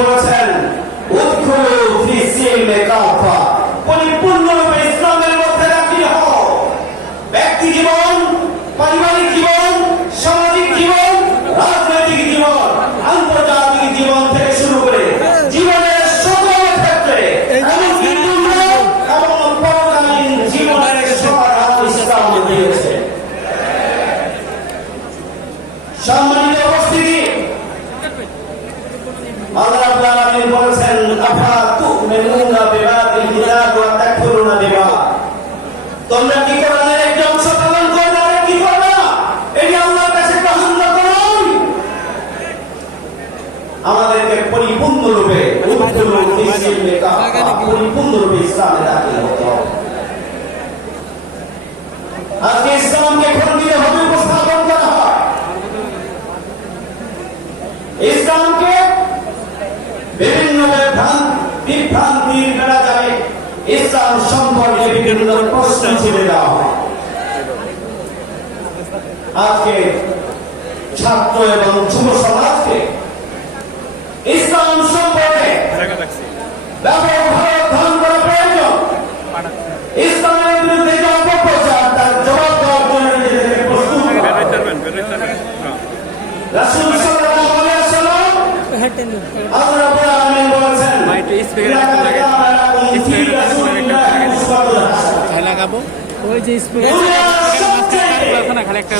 বলেছেন পরিপূর্ণরূপে ইসলামের মধ্যে দাখিল হও। ব্যক্তি জীবন, পারিবারিক জীবন, সামাজিক জীবন, রাজনৈতিক জীবন, আন্তর্জাতিক জীবন থেকে শুরু করে জীবনের সকল ক্ষেত্রে এমনকি দুনিয়া এবং পরকালীন জীবনের সমাধান ইসলাম দিয়েছে। সম্মানিত উপস্থিতি, আল্লাহ রাব্বুল আলামিন বলেছেন আফা তুমিনুনা বিবাদিল কিতাব ওয়া তাকফুরুনা বিবাদ। তোমরা কি কোরআনের একটি অংশ পালন করবে আর কি করবে না? এটি আল্লাহর কাছে পছন্দ করুন। আমাদেরকে পরিপূর্ণরূপে পরিপূর্ণরূপে ইসলামে দাখিল হতে হবে। আজকে ইসলামকে খণ্ডিতভাবে উপস্থাপন করা হয়। ইসলামকে বিভিন্ন বিভ্রান্তির বেড়া যাবে ইসলাম সম্পর্কে বিভিন্ন প্রশ্ন ছেড়ে দেওয়া হয়। আজকে ছাত্র এবং যুব সমাজকে ইসলাম সম্পর্কে ব্যাপকভাবে অধ্যয়ন করা প্রয়োজন। ইসলামের বিরুদ্ধে যে অপপ্রচার তার জবাব দেওয়ার জন্য নিজেদেরকে প্রস্তুত রাসূল সাল্লাল্লাহু আলাইহি ওয়াসাল্লাম আল্লাহ রাব্বুল আলামিন বলেছেন লাগাবো ওই যে স্পিকার খালি একটা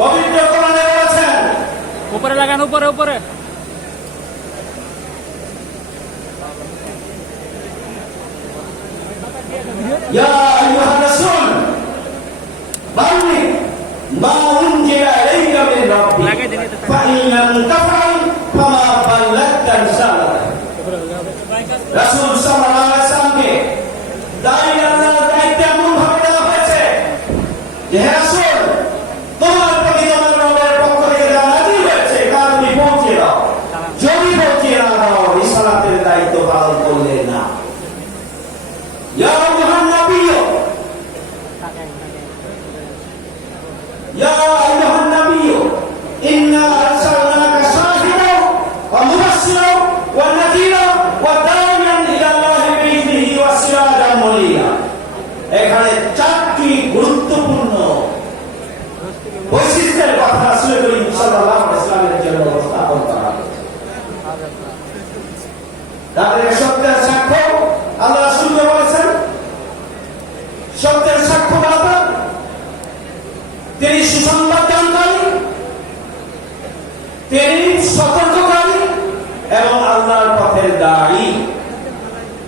পবিত্র কোরআনে বলেছেন উপরে লাগান, উপরে উপরে ইয়া আইয়ুহার রাসূল বাল্লিগ মা উনজিলা ইলাইকা মিন রাব্বিক ফাইন লাম তাফআল ফামা বাল্লাগতা রিসালাতাহ। রাসূল সাল্লাল্লাহু আলাইহি ওয়াসাল্লামকে দায়ী আল্লাহর দায়িত্ব এমন ভাবে দেওয়া হয়েছে যে হে রাসূল, তোমার প্রতি তোমার রবের পক্ষ থেকে যা নাযিল হয়েছে তা তুমি পৌঁছে দাও। যদি পৌঁছে না দাও, রিসালাতের দায়িত্ব পালন করলে না। ইয়া আইয়ুহান নাবিয়্যু ইয়া আইয়ুহান নাবিয়্যু ইন্না আরসালনাকা শাহিদান ওয়া মুবাশশিরান ওয়া নাযীরান ওয়া দা'iyan ইলা আল্লাহি বিইذনিহি ওয়া সিরাজাম মুনিরা। এখানে চারটি গুরুত্বপূর্ণ বৈশিষ্ট্যের কথা রাসূল করিম সাল্লাল্লাহু আলাইহি ওয়াসাল্লামের জন্য উপস্থাপন করা হয়েছে। তাদের সত্যের সাক্ষ্য আল্লাহ রাসূলকে বলেছেন, সত্যের সাক্ষ্যদাতা, তিনি সুসংবাদ দানকারী, তিনি সতর্ককারী এবং আল্লাহর পথের দায়ী।